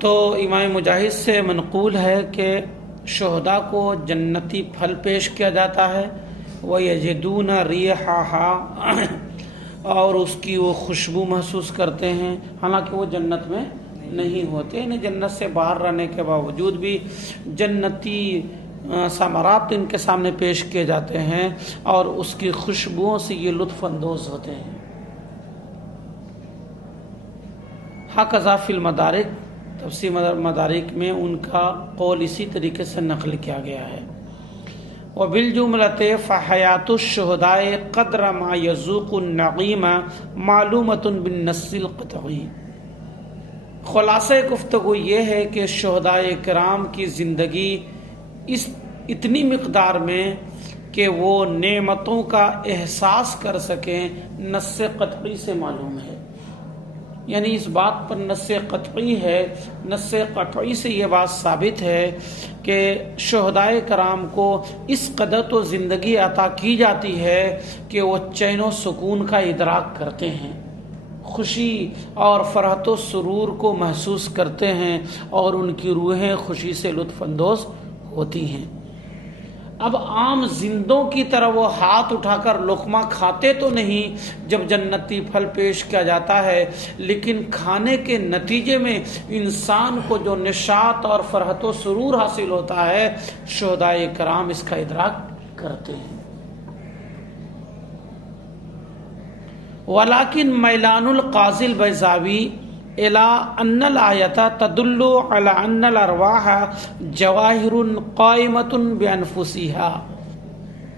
تو امام مجاہد سے منقول ہے کہ شہداء کو جنتی پھل پیش کیا جاتا ہے، وَيَجِدُونَ رِيحَهَا، اور اس کی وہ خوشبو محسوس کرتے ہیں، حالانکہ وہ جنت میں نہیں ہوتے، یعنی جنت سے باہر رہنے کے باوجود بھی جنتی ثمرات ان کے سامنے پیش کیے جاتے ہیں اور اس کی خوشبوؤں سے یہ لطف اندوز ہوتے ہیں۔ ہکذا فی المدارک، تفسیر مدارک میں ان کا قول اسی طریقے سے نقل کیا گیا ہے۔ وبالجملة فحیات الشہداء قدر ما یذوق النعیم معلومۃ بالنص القطعی۔ خلاصہ گفتگو یہ ہے کہ شہداء کرام کی زندگی اتنی مقدار میں کہ وہ نعمتوں کا احساس کر سکیں، نص قطعی سے معلوم ہے، یعنی اس بات پر نص قطعی ہے، نص قطعی سے یہ بات ثابت ہے کہ شہداء کرام کو اس قدر تو زندگی عطا کی جاتی ہے کہ وہ چین و سکون کا ادراک کرتے ہیں، خوشی اور فرحت و سرور کو محسوس کرتے ہیں اور ان کی روحیں خوشی سے لطف اندوز ہوتی ہیں۔ اب عام زندوں کی طرح وہ ہاتھ اٹھا کر لقمہ کھاتے تو نہیں جب جنتی پھل پیش کیا جاتا ہے، لیکن کھانے کے نتیجے میں انسان کو جو نشاط اور فرحت و سرور حاصل ہوتا ہے، شہداء کرام اس کا ادراک کرتے ہیں۔ ولیکن میلان القاضی البیضاوی الى ان الآیت تدل على ان الارواح جواہر قائمۃ بانفسها،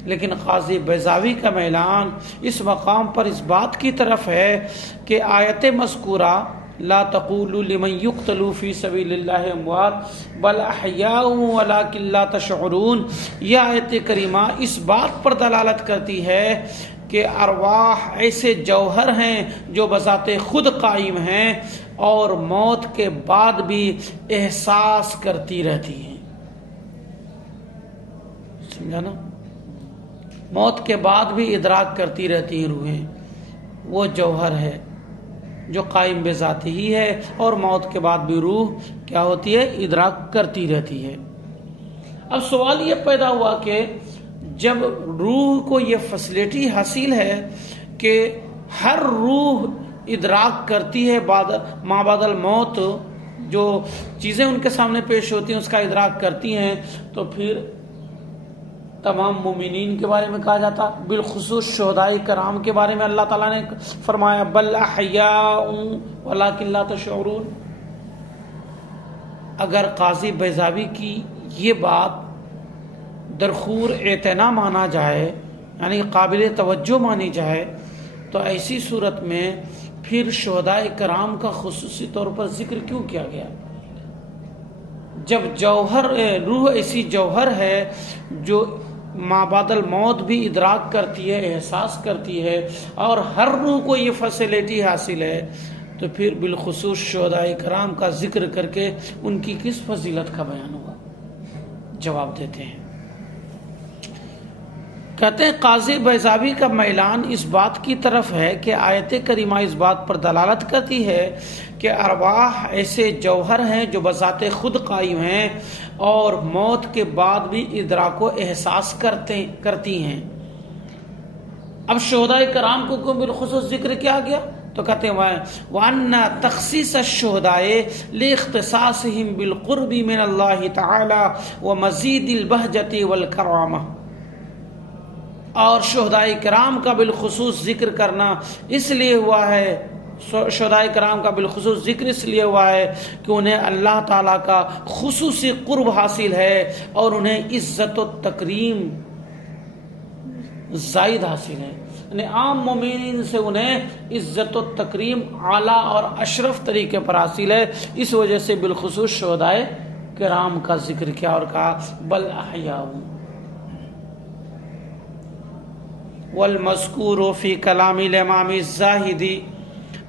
لیکن قاضی بیضاوی کا میلان اس مقام پر اس بات کی طرف ہے کہ آیت مذکورہ لا تقولوا لمن يقتل في سبيل الله اموات بل احیاء ولكن لا تشعرون، یہ آیت کریمہ اس بات پر دلالت کرتی ہے کہ ارواح ایسے جوہر ہیں جو بذات خود قائم ہیں اور موت کے بعد بھی احساس کرتی رہتی ہیں۔ سمجھا نا؟ موت کے بعد بھی ادراک کرتی رہتی ہیں روحیں، وہ جوہر ہے جو قائم بذات ہی ہے اور موت کے بعد بھی روح کیا ہوتی ہے؟ ادراک کرتی رہتی ہے۔ اب سوال یہ پیدا ہوا کہ جب روح کو یہ فیسلٹی حاصل ہے کہ ہر روح ادراک کرتی ہے ما بعد الموت، جو چیزیں ان کے سامنے پیش ہوتی ہیں اس کا ادراک کرتی ہیں، تو پھر تمام مومنین کے بارے میں کہا جاتا، بالخصوص شہداء کرام کے بارے میں اللہ تعالیٰ نے فرمایا بل احیاء ولکن لا تشعرون۔ اگر قاضی بیضاوی کی یہ بات درخور اعتنا مانا جائے، یعنی قابل توجہ مانی جائے، تو ایسی صورت میں پھر شہداء کرام کا خصوصی طور پر ذکر کیوں کیا گیا؟ جب جوہر روح ایسی جوہر ہے جو ما بعد الموت بھی ادراک کرتی ہے، احساس کرتی ہے، اور ہر روح کو یہ فیسلٹی حاصل ہے، تو پھر بالخصوص شہداء کرام کا ذکر کر کے ان کی کس فضیلت کا بیان ہوا؟ جواب دیتے ہیں، کہتے ہیں قاضی بیضاوی کا میلان اس بات کی طرف ہے کہ آیت کریمہ اس بات پر دلالت کرتی ہے کہ ارواح ایسے جوہر ہیں جو بذات خود قائم ہیں اور موت کے بعد بھی ادراک و احساس کرتی ہیں۔ اب شہداء کرام کو کیوں بالخصوص ذکر کیا گیا؟ تو کہتے ہیں وَأَنَّ تَخْصِيصَ الشُّهَدَاءِ لِاخْتِصَاصِهِمْ بِالْقُرْبِ مِنَ اللَّهِ تَعَالَى وَمَزِيدِ الْبَهْجَةِ وَالْكَرَامَةِ، اور شہداء کرام کا بالخصوص ذکر کرنا اس لیے ہوا ہے، شہداء کرام کا بالخصوص ذکر اس لیے ہوا ہے کہ انہیں اللہ تعالیٰ کا خصوصی قرب حاصل ہے اور انہیں عزت و تکریم زائد حاصل ہے، یعنی عام مومنین سے انہیں عزت و تکریم اعلیٰ اور اشرف طریقے پر حاصل ہے، اس وجہ سے بالخصوص شہداء کرام کا ذکر کیا اور کہا بل احیاء۔ والمذکور فی کلام الامام الزاہدی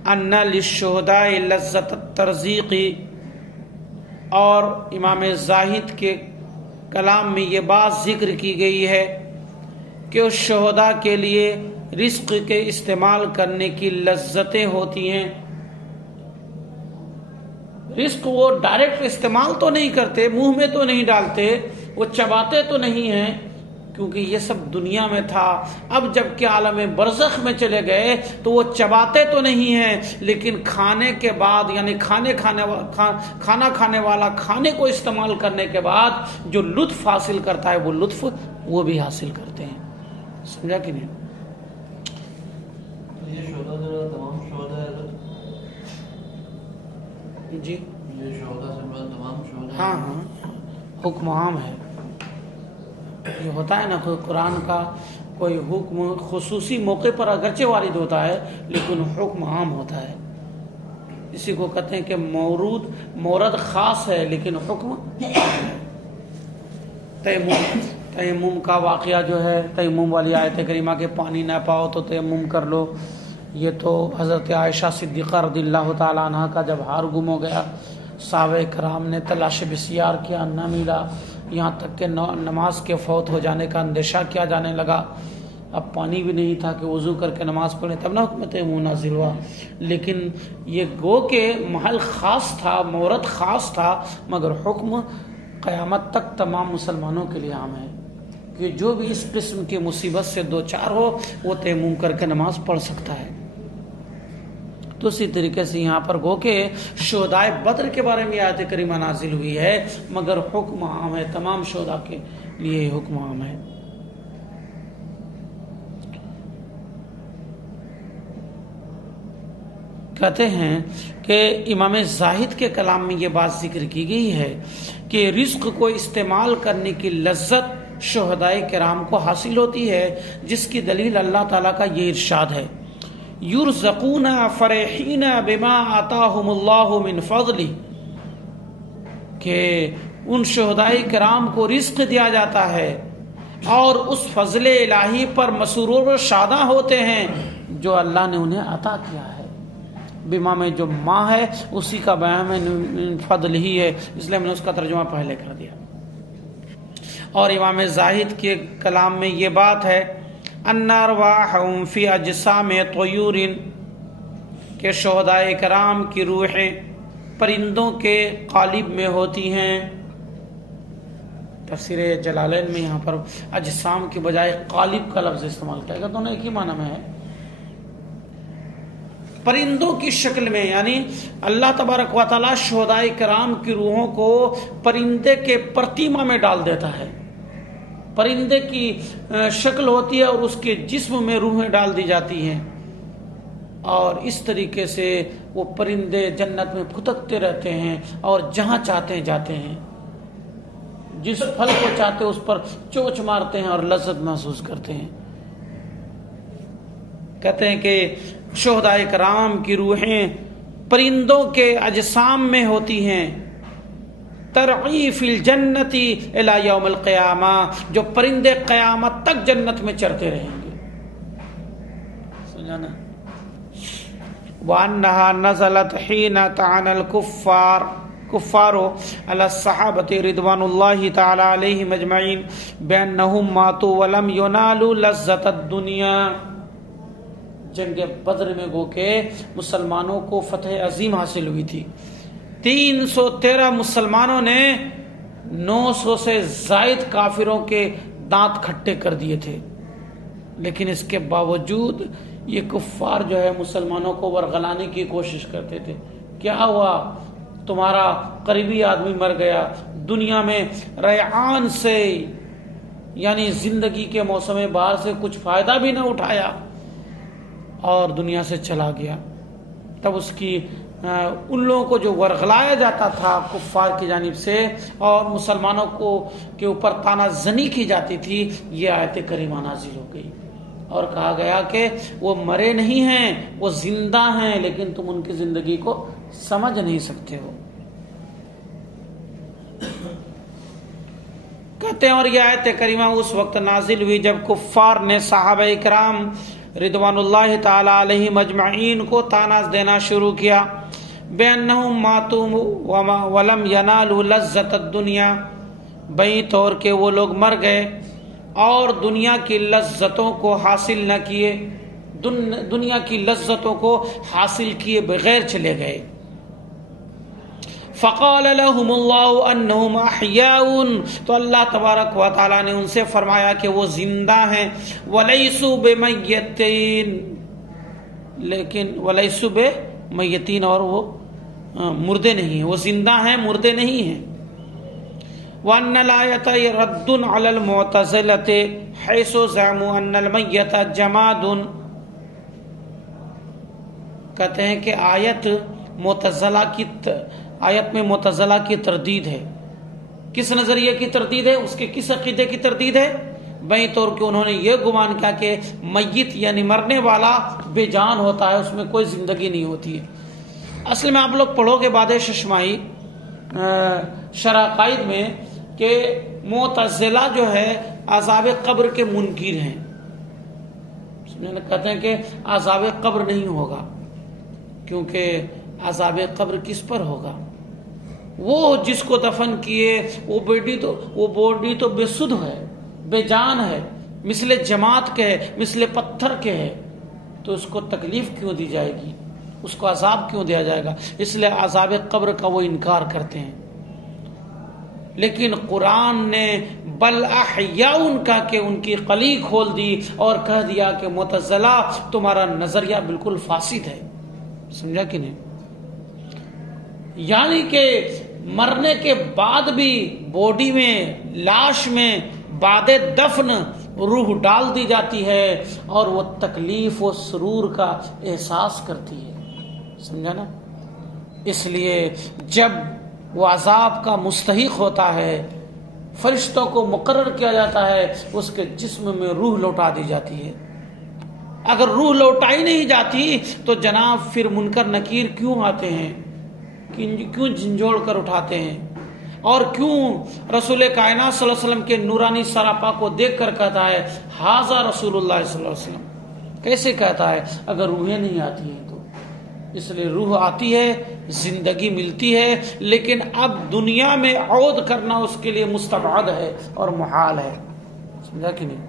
ان للشہداء لذت الترزیق، اور امام زاہد کے کلام میں یہ بات ذکر کی گئی ہے کہ اس شہداء کے لیے رزق کے استعمال کرنے کی لذتیں ہوتی ہیں، رزق وہ ڈائریکٹ استعمال تو نہیں کرتے، منہ میں تو نہیں ڈالتے، وہ چباتے تو نہیں ہیں، کیونکہ یہ سب دنیا میں تھا۔ اب جب کہ عالم برزخ میں چلے گئے تو وہ چباتے تو نہیں ہیں، لیکن کھانے کے بعد یعنی کھانا کھانے والا کھانے کو استعمال کرنے کے بعد جو لطف حاصل کرتا ہے وہ لطف وہ بھی حاصل کرتے ہیں۔ سمجھا کہ نہیں؟ یہ شہداء تمام شہداء جی یہ شہداء سے مراد تمام شہداء؟ ہاں ہاں، حکم عام ہے۔ یہ ہوتا ہے نا، کوئی قرآن کا کوئی حکم خصوصی موقع پر اگرچہ وارد ہوتا ہے لیکن حکم عام ہوتا ہے۔ اسی کو کہتے ہیں کہ مورد خاص ہے لیکن حکم تیمم کا واقعہ جو ہے، تیمم والی آیت کریمہ کے پانی نہ پاؤ تو تیمم کر لو، یہ تو حضرت عائشہ صدیقہ رضی اللہ تعالیٰ عنہ کا جب ہار گم ہو گیا، صحابہ کرام نے تلاش بسیار کیا، نہ ملا، یہاں تک کہ نماز کے فوت ہو جانے کا اندیشہ کیا جانے لگا۔ اب پانی بھی نہیں تھا کہ وضو کر کے نماز پڑھیں، تب نہ حکم تیمم نازل ہوا۔ لیکن یہ گو کہ محل خاص تھا، مورد خاص تھا، مگر حکم قیامت تک تمام مسلمانوں کے لیے عام ہے کہ جو بھی اس قسم کی مصیبت سے دوچار ہو وہ تیمم کر کے نماز پڑھ سکتا ہے۔ تو اسی طریقے سے یہاں پر گو کہ شہداء بدر کے بارے میں آیت کریمہ نازل ہوئی ہے، مگر حکم عام ہے، تمام شہداء کے لیے حکم عام ہے۔ کہتے ہیں کہ امام زاہد کے کلام میں یہ بات ذکر کی گئی ہے کہ رزق کو استعمال کرنے کی لذت شہداء کرام کو حاصل ہوتی ہے، جس کی دلیل اللہ تعالیٰ کا یہ ارشاد ہے، یرزقون فرحین بما آتاہم اللہ من فضلہ، کہ ان شہداء کرام کو رزق دیا جاتا ہے اور اس فضل الہی پر مسرور و شاداں ہوتے ہیں جو اللہ نے انہیں عطا کیا ہے۔ بما میں جو ماں ہے اسی کا بیان میں فضل ہی ہے، اس لیے میں نے اس کا ترجمہ پہلے کر دیا۔ اور امام زاہد کے کلام میں یہ بات ہے، ان ارواحهم فی اجسام طیور، کہ شہداء کرام کی روحیں پرندوں کے قالب میں ہوتی ہیں۔ تفسیر جلالین میں یہاں پر اجسام کی بجائے قالب کا لفظ استعمال کیا گیا، دونوں ایک ہی معنی میں ہے، پرندوں کی شکل میں، یعنی اللہ تبارک و تعالی شہداء کرام کی روحوں کو پرندے کے پرتیمہ میں ڈال دیتا ہے، پرندے کی شکل ہوتی ہے اور اس کے جسم میں روحیں ڈال دی جاتی ہیں، اور اس طریقے سے وہ پرندے جنت میں پھتکتے رہتے ہیں اور جہاں چاہتے ہیں جاتے ہیں، جس پھل کو چاہتے اس پر چونچ مارتے ہیں اور لذت محسوس کرتے ہیں۔ کہتے ہیں کہ شہداء کرام کی روحیں پرندوں کے اجسام میں ہوتی ہیں، ترعی فی الجنت الی یوم القیامہ، جو پرندے قیامت تک جنت میں چرتے رہیں گے۔ سمجھانا؟ وانہا نزلت حین طعن الکفار علی الصحابۃ رضوان اللہ تعالی علیہم اجمعین بانہم ماتوا ولم ینالوا لذۃ الدنیا۔ جنگ بدر میں گو کہ مسلمانوں کو فتح عظیم حاصل ہوئی تھی، 313 مسلمانوں نے 900 سے زائد کافروں کے دانت کھٹے کر دیے تھے، لیکن اس کے باوجود یہ کفار جو ہے مسلمانوں کو ورغلانے کی کوشش کرتے تھے۔ کیا ہوا؟ تمہارا قریبی آدمی مر گیا، دنیا میں ریعان سے یعنی زندگی کے موسم بہار سے کچھ فائدہ بھی نہ اٹھایا اور دنیا سے چلا گیا۔ تب اس کی ان لوگوں کو جو ورغلایا جاتا تھا کفار کی جانب سے اور مسلمانوں کو کے اوپر تانا زنی کی جاتی تھی، یہ آیت کریمہ نازل ہو گئی اور کہا گیا کہ وہ مرے نہیں ہیں، وہ زندہ ہیں، لیکن تم ان کی زندگی کو سمجھ نہیں سکتے ہو۔ کہتے ہیں اور یہ آیت کریمہ اس وقت نازل ہوئی جب کفار نے صحابہ کرام رضوان اللہ تعالی علیہم اجمعین کو تانا دینا شروع کیا، بِأَنَّهُمْ مَاتُوا وَلَمْ يَنَالُوا لَذَّةَ الدُّنْيَا، بئی طور کہ وہ لوگ مر گئے اور دنیا کی لذتوں کو حاصل نہ کیے، دنیا کی لذتوں کو حاصل کیے بغیر چلے گئے۔ فقال لهم اللہ انہم احیاء، تو اللہ تبارک و تعالی نے ان سے فرمایا کہ وہ زندہ ہیں، ولیسوا بمیتین، لیکن ولیسوا بمیتین، اور وہ مردے نہیں ہیں، وہ زندہ ہیں مردے نہیں ہیں۔ وَأَنَّ الْآيَةَ رَدٌّ عَلَى الْمُعْتَزِلَةِ حَيْثُ زَعَمُوا أَنَّ الْمَيِّتَ جَمَادٌ، کہتے ہیں کہ آیت میں معتزلہ کی تردید ہے۔ کس نظریے کی تردید ہے؟ اس کے کس عقیدے کی تردید ہے؟ بیں طور کہ انہوں نے یہ گمان کیا کہ میت یعنی مرنے والا بے جان ہوتا ہے، اس میں کوئی زندگی نہیں ہوتی ہے۔ اصل میں آپ لوگ پڑھو گے بعد ششمائی شرح عقائد میں کہ معتزلہ جو ہے عذاب قبر کے منکر ہیں، کہتے ہیں کہ عذاب قبر نہیں ہوگا، کیونکہ عذاب قبر کس پر ہوگا؟ وہ جس کو دفن کیے وہ باڈی تو بے سدھ ہے، بے جان ہے، مثل جماعت کے ہے، مثل پتھر کے ہے، تو اس کو تکلیف کیوں دی جائے گی، اس کو عذاب کیوں دیا جائے گا؟ اس لیے عذاب قبر کا وہ انکار کرتے ہیں۔ لیکن قرآن نے بل احیاء کا کہ ان کی قلی کھول دی اور کہہ دیا کہ معتزلہ تمہارا نظریہ بالکل فاسد ہے۔ سمجھا کہ نہیں؟ یعنی کہ مرنے کے بعد بھی باڈی میں، لاش میں بعد دفن روح ڈال دی جاتی ہے اور وہ تکلیف و سرور کا احساس کرتی ہے۔ سمجھا نا؟ اس لیے جب وہ عذاب کا مستحق ہوتا ہے، فرشتوں کو مقرر کیا جاتا ہے، اس کے جسم میں روح لوٹا دی جاتی ہے۔ اگر روح لوٹائی نہیں جاتی تو جناب پھر منکر نکیر کیوں آتے ہیں، کیوں جھنجھوڑ کر اٹھاتے ہیں، اور کیوں رسول کائنات صلی اللہ علیہ وسلم کے نورانی سراپا کو دیکھ کر کہتا ہے ھذا رسول اللہ صلی اللہ علیہ وسلم؟ کیسے کہتا ہے اگر روحیں نہیں آتی ہیں تو؟ اس لیے روح آتی ہے، زندگی ملتی ہے، لیکن اب دنیا میں عود کرنا اس کے لیے مستبعد ہے اور محال ہے۔ سمجھا کہ نہیں؟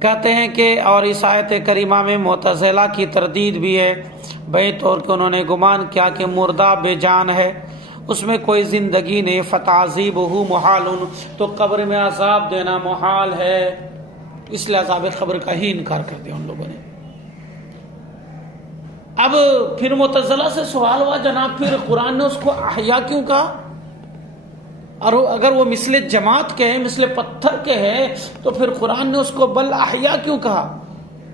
کہتے ہیں کہ اور اس آیت کریمہ میں معتزلہ کی تردید بھی ہے، بے طور کہ انہوں نے گمان کیا کہ مردہ بے جان ہے، اس میں کوئی زندگی نہیں، فتعذیبہ محال، تو قبر میں عذاب دینا محال ہے، اس لیے عذاب قبر کا ہی انکار کر دیا ان لوگوں نے۔ اب پھر معتزلہ سے سوال ہوا جناب پھر قرآن نے اس کو احیا کیوں کہا؟ اور اگر وہ مثل جماعت کے ہے، مثل پتھر کے ہے، تو پھر قرآن نے اس کو بل احیا کیوں کہا؟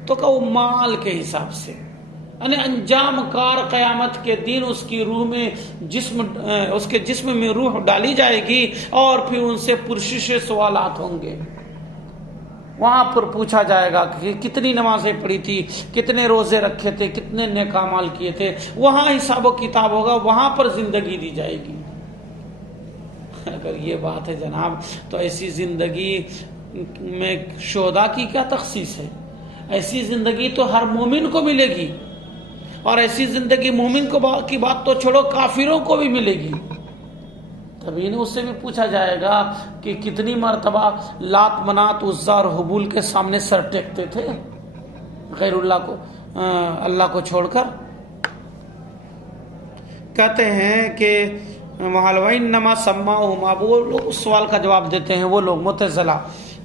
تو کہا وہ مال کے حساب سے، یعنی انجام کار قیامت کے دن اس کی روح میں اس کے جسم میں روح ڈالی جائے گی اور پھر ان سے پرسش سوالات ہوں گے۔ وہاں پر پوچھا جائے گا کہ کتنی نمازیں پڑھی تھی، کتنے روزے رکھے تھے، کتنے نیک اعمال کیے تھے، وہاں حساب و کتاب ہوگا، وہاں پر زندگی دی جائے گی۔ اگر یہ بات ہے جناب تو ایسی زندگی میں شہداء کی کیا تخصیص ہے؟ ایسی زندگی تو ہر مومن کو ملے گی، اور ایسی زندگی مومن کی بات تو چھوڑو کافروں کو بھی ملے گی۔ تبھی اس سے بھی پوچھا جائے گا کہ کتنی مرتبہ لات منات عزا اور حبول کے سامنے سر ٹیکتے تھے غیر اللہ کو چھوڑ کر۔ کہتے ہیں کہ وَإِنَّمَا سَمَّاهُمْ، اب وہ لوگ اس سوال کا جواب دیتے ہیں وہ لوگ معتزلہ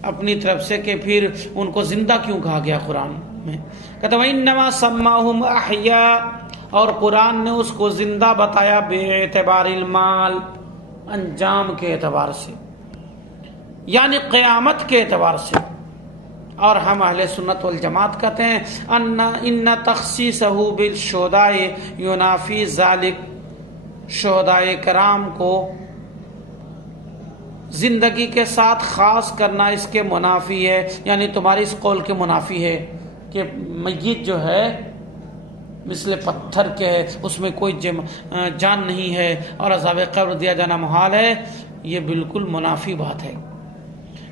اپنی طرف سے کہ پھر ان کو زندہ کیوں کہا گیا قرآن میں؟ کہتے ہیں وَإِنَّمَا سَمَّاهُمْ أَحْيَاء، اور قرآن نے اس کو زندہ بتایا بے اعتبار المال، انجام کے اعتبار سے، یعنی قیامت کے اعتبار سے۔ اور ہم اہل سنت والجماعت کہتے ہیں ان تخصیصہ بالشہداء ینافی ذلک، شہداء کرام کو زندگی کے ساتھ خاص کرنا اس کے منافی ہے، یعنی تمہاری اس قول کے منافی ہے کہ میت جو ہے مثل پتھر کے ہے، اس میں کوئی جان نہیں ہے اور عذاب قبر دیا جانا محال ہے، یہ بالکل منافی بات ہے۔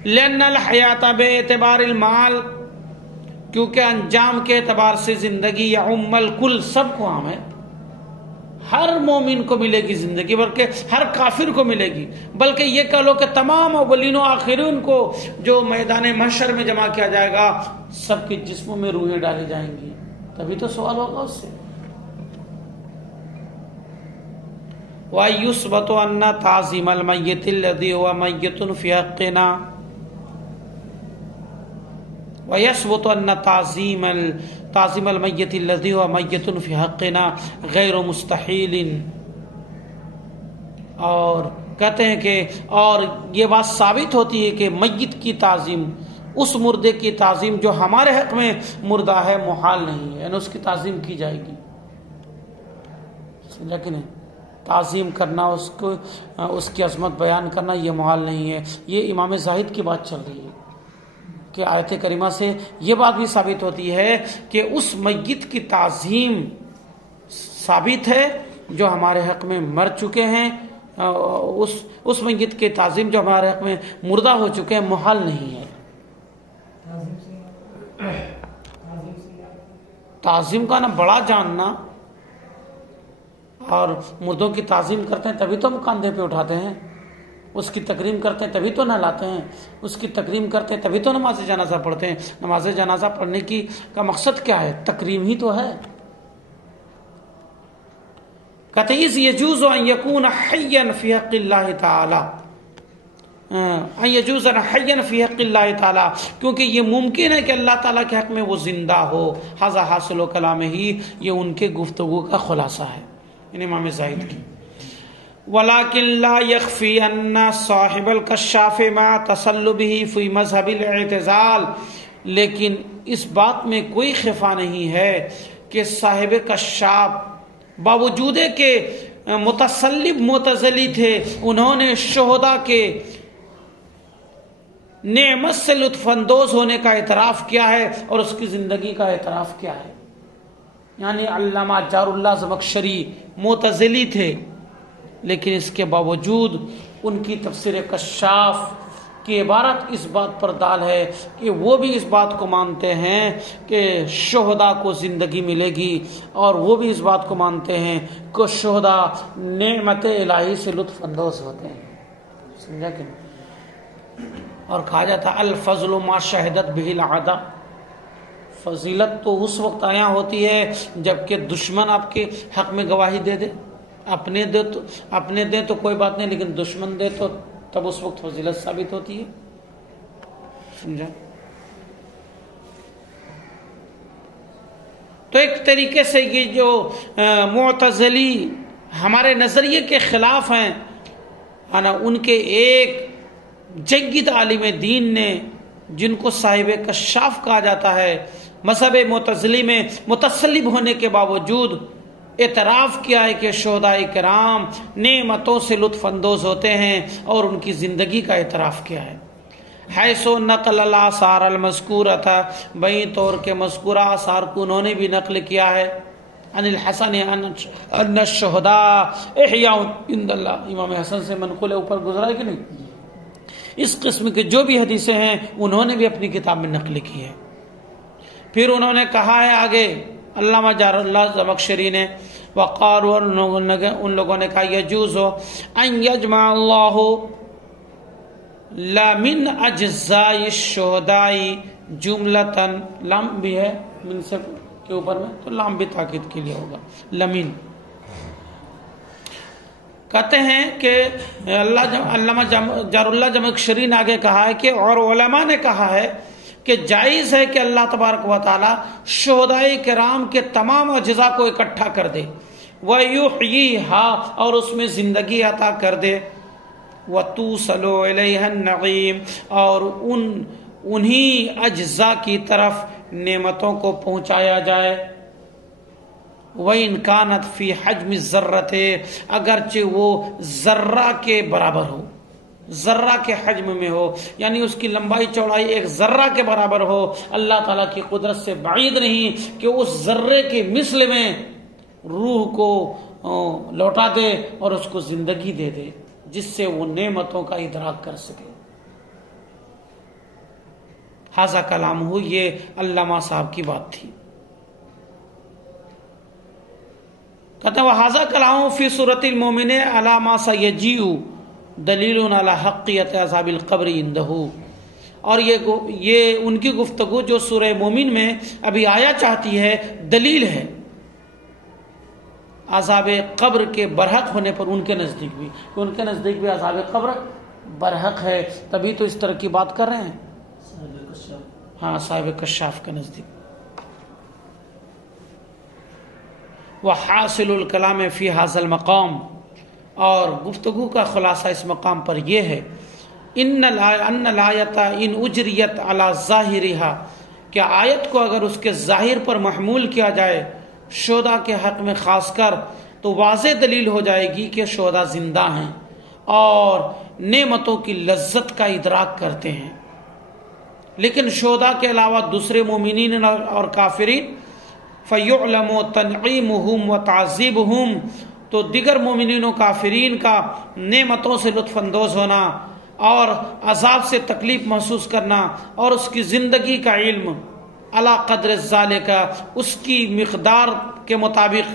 لأن الحیات باعتبار المال، کیونکہ انجام کے اعتبار سے زندگی یعم الکل، سب کو عام ہے، ہر مومن کو ملے گی زندگی، بلکہ ہر کافر کو ملے گی، بلکہ یہ کہہ لو کہ تمام اولین و آخرین کو جو میدان محشر میں جمع کیا جائے گا سب کے جسموں میں روحیں ڈالی جائیں گی، تبھی تو سوال ہوگا اس سے۔ وَيُثْبَتُ أَنَّ تَعْظِيمَ الْمَيِّتِ الَّذِي هُوَ مَيِّتٌ فِي حَقِّنَا وَيَثْبُتُ أَنَّ تعظیم المیت الذی هو میت فی حقنا غیر مستحیل، اور کہتے ہیں کہ اور یہ بات ثابت ہوتی ہے کہ میت کی تعظیم، اس مردے کی تعظیم جو ہمارے حق میں مردہ ہے، محال نہیں ہے، یعنی اس کی تعظیم کی جائے گی، سمجھا کہ نہیں؟ تعظیم کرنا، اس کی عظمت بیان کرنا یہ محال نہیں ہے۔ یہ امام زاہد کی بات چل رہی ہے کہ آیت کریمہ سے یہ بات بھی ثابت ہوتی ہے کہ اس میت کی تعظیم ثابت ہے جو ہمارے حق میں مر چکے ہیں، اس میت کی تعظیم جو ہمارے حق میں مردہ ہو چکے ہیں محال نہیں ہے۔ تعظیم کا نا بڑا جاننا، اور مردوں کی تعظیم کرتے ہیں تبھی تو ہم کاندھے پہ اٹھاتے ہیں، اس کی تکریم کرتے ہیں تبھی تو نہلاتے ہیں، اس کی تکریم کرتے ہیں تبھی تو نماز جنازہ پڑھتے ہیں۔ نماز جنازہ پڑھنے کا مقصد کیا ہے؟ تکریم ہی تو ہے۔ کہتے ہیں یجوز ان یکون حیا فی حق اللہ تعالی، ان یجوز حیا فی حق اللہ تعالی، کیونکہ یہ ممکن ہے کہ اللہ تعالیٰ کے حق میں وہ زندہ ہو۔ ھذا حاصل و کلام ہی، یہ ان کے گفتگو کا خلاصہ ہے، امام زاہد کی۔ ولیکن لا یخفی ان صاحب الکشاف مع تصلبہ فی مذہب الاعتزال، لیکن اس بات میں کوئی خفا نہیں ہے کہ صاحب کشاف باوجود کہ متصلب معتزلی تھے، انہوں نے شہداء کے نعمت سے لطف اندوز ہونے کا اعتراف کیا ہے اور اس کی زندگی کا اعتراف کیا ہے۔ یعنی علامہ جار اللہ زمخشری معتزلی تھے، لیکن اس کے باوجود ان کی تفسیر کشاف کی عبارت اس بات پر دال ہے کہ وہ بھی اس بات کو مانتے ہیں کہ شہداء کو زندگی ملے گی، اور وہ بھی اس بات کو مانتے ہیں کہ شہداء نعمت الہی سے لطف اندوز ہوتے ہیں، سمجھا کہ نہیں؟ اور کہا جاتا الفضل ما شہدت بہ العدا، فضیلت تو اس وقت عیاں ہوتی ہے جبکہ دشمن آپ کے حق میں گواہی دے دے، اپنے دے تو کوئی بات نہیں، لیکن دشمن دے تو تب اس وقت فضیلت ثابت ہوتی ہے، سمجھا؟ تو ایک طریقے سے یہ جو معتزلی ہمارے نظریے کے خلاف ہیں، ان کے ایک جید عالم دین نے، جن کو صاحب کشاف کہا جاتا ہے، مذہب معتزلی میں متصلب ہونے کے باوجود اعتراف کیا ہے کہ شہداء کرام نعمتوں سے لطف اندوز ہوتے ہیں، اور ان کی زندگی کا اعتراف کیا ہے۔ حیث نقل الاثار المذکورۃ، بیں طور کے مذکورہ آثار کو انہوں نے بھی نقل کیا ہے، عن الحسن ان الشہداء احیاء عند اللہ، امام حسن سے منقول ہے، اوپر گزرا ہے کہ نہیں؟ اس قسم کے جو بھی حدیثیں ہیں انہوں نے بھی اپنی کتاب میں نقل کی ہے۔ پھر انہوں نے کہا ہے آگے علامہ جار اللہ زمخشری نے، وقالوا، ان لوگوں نے کہا یجوز ان یجمع اللہ لمن اجزاء الشہداء جملتاً، لام بھی ہے من سے کے اوپر میں، تو لام بھی تاکید کے لیے ہوگا، لمن۔ کہتے ہیں کہ علامہ جار اللہ زمخشری نے آگے کہا ہے کہ اور علماء نے کہا ہے کہ جائز ہے کہ اللہ تبارک و تعالی شہداء کرام کے تمام اجزاء کو اکٹھا کر دے، وَيُحْيِيهَا، اور اس میں زندگی عطا کر دے، وَتُوصَلُ إِلَيْهَا النَّعِيمُ، اور انہی اجزاء کی طرف نعمتوں کو پہنچایا جائے، وَإِنْ كَانَتْ فِي حَجْمِ الذَّرَّةِ، اگرچہ وہ ذرہ کے برابر ہو، ذرہ کے حجم میں ہو، یعنی اس کی لمبائی چوڑائی ایک ذرہ کے برابر ہو، اللہ تعالیٰ کی قدرت سے بعید نہیں کہ اس ذرے کے مثل میں روح کو لوٹا دے اور اس کو زندگی دے دے، جس سے وہ نعمتوں کا ادراک کر سکے۔ ھذا کلام ہو، یہ علامہ صاحب کی بات تھی۔ کہتے ہیں وَھذا کلام فی سورۃ المومن علی ما سیجیء دلیل علی حقیت عذاب القبر عنده، اور یہ ان کی گفتگو جو سورہ مومن میں ابھی آیا چاہتی ہے، دلیل ہے عذاب قبر کے برحق ہونے پر ان کے نزدیک بھی، کہ ان کے نزدیک بھی عذاب قبر برحق ہے، تبھی تو اس طرح کی بات کر رہے ہیں۔ ہاں، صاحب کشاف کے نزدیک۔ وحاصل الکلام فی ھذا المقام، اور گفتگو کا خلاصہ اس مقام پر یہ ہے، ان الآیت ان اجریت علی ظاہرہا، کہ آیت کو اگر اس کے ظاہر پر محمول کیا جائے شہداء کے حق میں خاص کر، تو واضح دلیل ہو جائے گی کہ شہداء زندہ ہیں اور نعمتوں کی لذت کا ادراک کرتے ہیں، لیکن شہداء کے علاوہ دوسرے مومنین اور کافرین فَيُعْلَمُ تَنْعِيمُهُمْ وَتَعْذِيبُهُمْ، تو دیگر مومنین و کافرین کا نعمتوں سے لطف اندوز ہونا اور عذاب سے تکلیف محسوس کرنا اور اس کی زندگی کا علم علی قدر ذالک، اس کی مقدار کے مطابق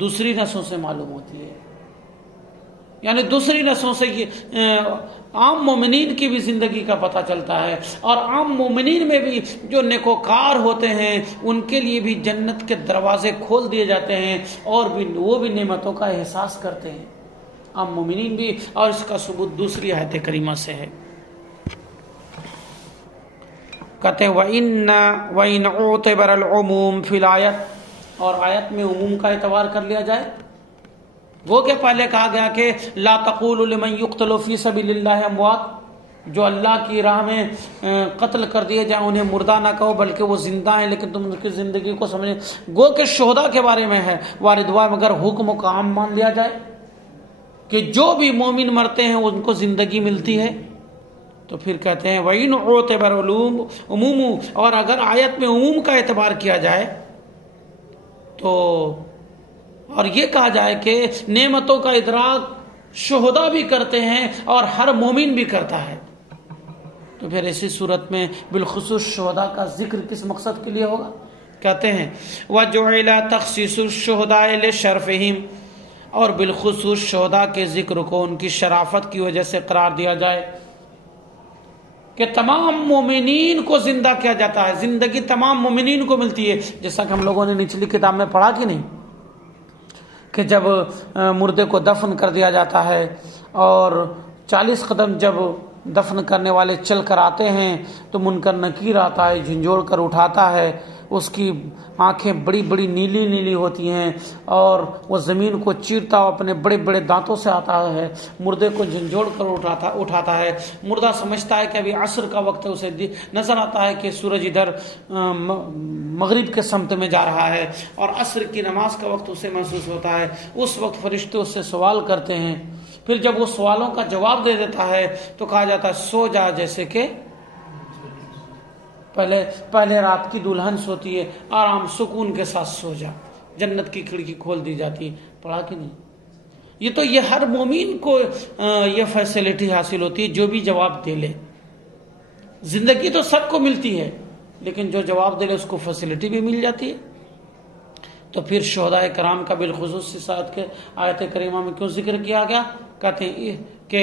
دوسری نسلوں سے معلوم ہوتی ہے، یعنی دوسری نسلوں سے یہ عام مومنین کی بھی زندگی کا پتہ چلتا ہے، اور عام مومنین میں بھی جو نیکوکار ہوتے ہیں ان کے لیے بھی جنت کے دروازے کھول دیے جاتے ہیں، اور بھی وہ بھی نعمتوں کا احساس کرتے ہیں، عام مومنین بھی، اور اس کا ثبوت دوسری آیت کریمہ سے ہے۔ کہتے ہیں وَإِنْ اُعْتِبَرَ الْعُمُومُ فِي الْآیَةِ، اور آیت میں عموم کا اعتبار کر لیا جائے، وہ کہ پہلے کہا گیا کہ لا تقولوا لمن يقتل في سبيل الله اموات، جو اللہ کی راہ میں قتل کر دیے جائیں انہیں مردہ نہ کہو بلکہ وہ زندہ ہیں، لیکن تم ان کی زندگی کو سمجھے، گو کہ شہداء کے بارے میں ہے وارد ہوا، مگر حکم کا عام مان لیا جائے کہ جو بھی مومن مرتے ہیں ان کو زندگی ملتی ہے، تو پھر کہتے ہیں وَإِنْ اُعْتِبَرَ الْعُمُومُ، اور اگر آیت میں عموم کا اعتبار کیا جائے تو، اور یہ کہا جائے کہ نعمتوں کا ادراک شہداء بھی کرتے ہیں اور ہر مومن بھی کرتا ہے، تو پھر ایسی صورت میں بالخصوص شہداء کا ذکر کس مقصد کے لیے ہوگا؟ کہتے ہیں وَجُعِلَ تَخْصِيصُ الشُّهَدَاءِ لِشَرْفِهِمْ، اور بالخصوص شہداء کے ذکر کو ان کی شرافت کی وجہ سے قرار دیا جائے، کہ تمام مومنین کو زندہ کیا جاتا ہے، زندگی تمام مومنین کو ملتی ہے، جیسا کہ ہم لوگوں نے نچلی کتاب میں پڑھا کہ نہیں، کہ جب مردے کو دفن کر دیا جاتا ہے اور 40 قدم جب دفن کرنے والے چل کر آتے ہیں تو منکر نکیر آتا ہے، جھنجھوڑ کر اٹھاتا ہے، اس کی آنکھیں بڑی بڑی نیلی نیلی ہوتی ہیں اور وہ زمین کو چیرتا ہوا اپنے بڑے بڑے دانتوں سے آتا ہے، مردے کو جھنجھوڑ کر اٹھاتا ہے، مردہ سمجھتا ہے کہ ابھی عصر کا وقت ہے، اسے نظر آتا ہے کہ سورج ادھر مغرب کے سمت میں جا رہا ہے اور عصر کی نماز کا وقت اسے محسوس ہوتا ہے، اس وقت فرشتے اس سے سوال کرتے ہیں، پھر جب وہ سوالوں کا جواب دے دیتا ہے تو کہا جاتا ہے سو جا جیسے کہ پہلے رات کی دلہن سوتی ہے، آرام سکون کے ساتھ سو جا، جنت کی کھڑکی کھول دی جاتی ہے، پڑھا کہ نہیں؟ یہ تو یہ ہر مومن کو یہ فیسلٹی حاصل ہوتی ہے جو بھی جواب دے لے، زندگی تو سب کو ملتی ہے لیکن جو جواب دے لے اس کو فیسلٹی بھی مل جاتی ہے، تو پھر شہداء کرام کا بالخصوص اس آیت کریمہ میں کیوں ذکر کیا گیا؟ کہتے ہیں کہ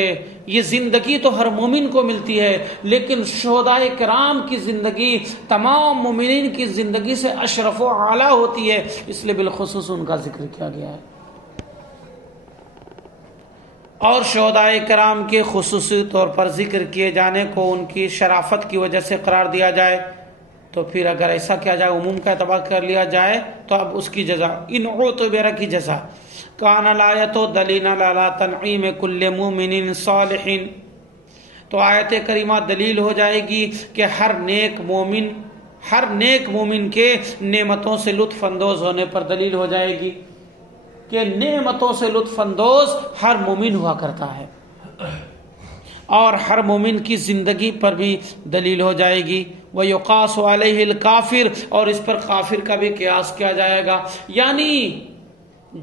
یہ زندگی تو ہر مومن کو ملتی ہے لیکن شہداء کرام کی زندگی تمام مومنین کی زندگی سے اشرف و اعلیٰ ہوتی ہے، اس لیے بالخصوص ان کا ذکر کیا گیا ہے۔ اور شہداء کرام کے خصوصی طور پر ذکر کیے جانے کو ان کی شرافت کی وجہ سے قرار دیا جائے، تو پھر اگر ایسا کیا جائے عموم کا اعتبار کر لیا جائے تو اب اس کی جزا ان اعتبر کی جزا کان الآیت دلیلا علی تنعیم کل مومن صالح، تو آیت کریمہ دلیل ہو جائے گی کہ ہر نیک مومن کے نعمتوں سے لطف اندوز ہونے پر دلیل ہو جائے گی کہ نعمتوں سے لطف اندوز ہر مومن ہوا کرتا ہے، اور ہر مومن کی زندگی پر بھی دلیل ہو جائے گی۔ وَيُقَاسُ عَلَيْهِ الْكَافِرُ، اور اس پر کافر کا بھی قیاس کیا جائے گا، یعنی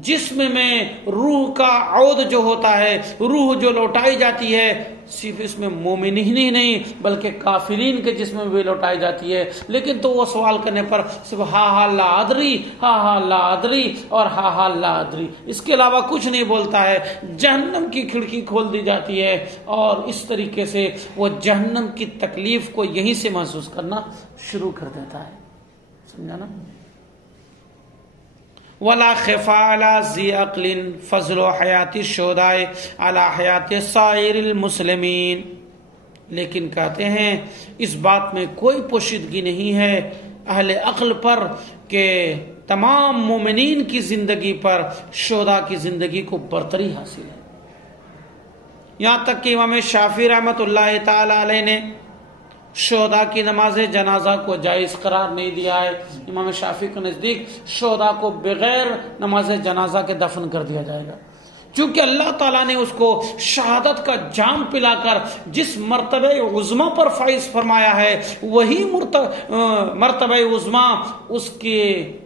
جسم میں روح کا عود جو ہوتا ہے، روح جو لوٹائی جاتی ہے، صرف اس میں مومن ہی نہیں بلکہ کافرین کے جسم میں بھی لوٹائی جاتی ہے، لیکن تو وہ سوال کرنے پر صرف ہا لا ادری، ہا لا ادری اور ہا لا ادری، اس کے علاوہ کچھ نہیں بولتا ہے، جہنم کی کھڑکی کھول دی جاتی ہے، اور اس طریقے سے وہ جہنم کی تکلیف کو یہیں سے محسوس کرنا شروع کر دیتا ہے، سمجھا نا؟ ولا خفا علی ذی عقل فضل و حیات الشہداء علی حیات سائر المسلمین. لیکن کہتے ہیں اس بات میں کوئی پوشیدگی نہیں ہے اہل عقل پر کہ تمام مومنین کی زندگی پر شہداء کی زندگی کو برتری حاصل ہے. یہاں تک کہ امام شافعی رحمۃ اللہ تعالی علیہ نے شہداء کی نماز جنازہ کو جائز قرار نہیں دیا ہے. امام شافعی کے نزدیک شہداء کو بغیر نماز جنازہ کے دفن کر دیا جائے گا، چونکہ اللہ تعالیٰ نے اس کو شہادت کا جام پلا کر جس مرتبہ عظمیٰ پر فائز فرمایا ہے وہی مرتبہ عظمیٰ اس کے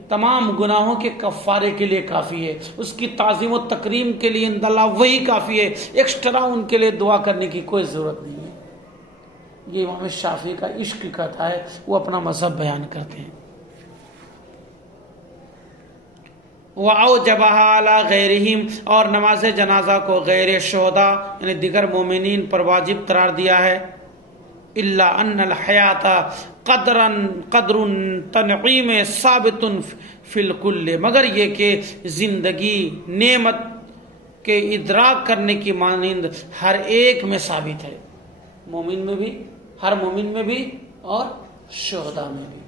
تمام گناہوں کے کفارے کے لیے کافی ہے، اس کی تعظیم و تکریم کے لیے عند اللہ وہی کافی ہے. ایکسٹرا ان کے لیے دعا کرنے کی کوئی ضرورت نہیں ہے. یہ امام شافعی کا عشق کہتا ہے، وہ اپنا مذہب بیان کرتے ہیں. وَأَوْجَبَهَا عَلَى غَيْرِهِمْ اور نماز جنازہ کو غیر شہداء یعنی دیگر مومنین پر واجب قرار دیا ہے. إِلَّا أَنَّ الْحَيَاةَ قَدْرٌ تَنْعِيمٌ ثَابِتٌ فِي الْكُلِّ، مگر یہ کہ زندگی نعمت کے ادراک کرنے کی مانند ہر ایک میں ثابت ہے، مومن میں بھی، ہر مومن میں بھی اور شہداء میں بھی.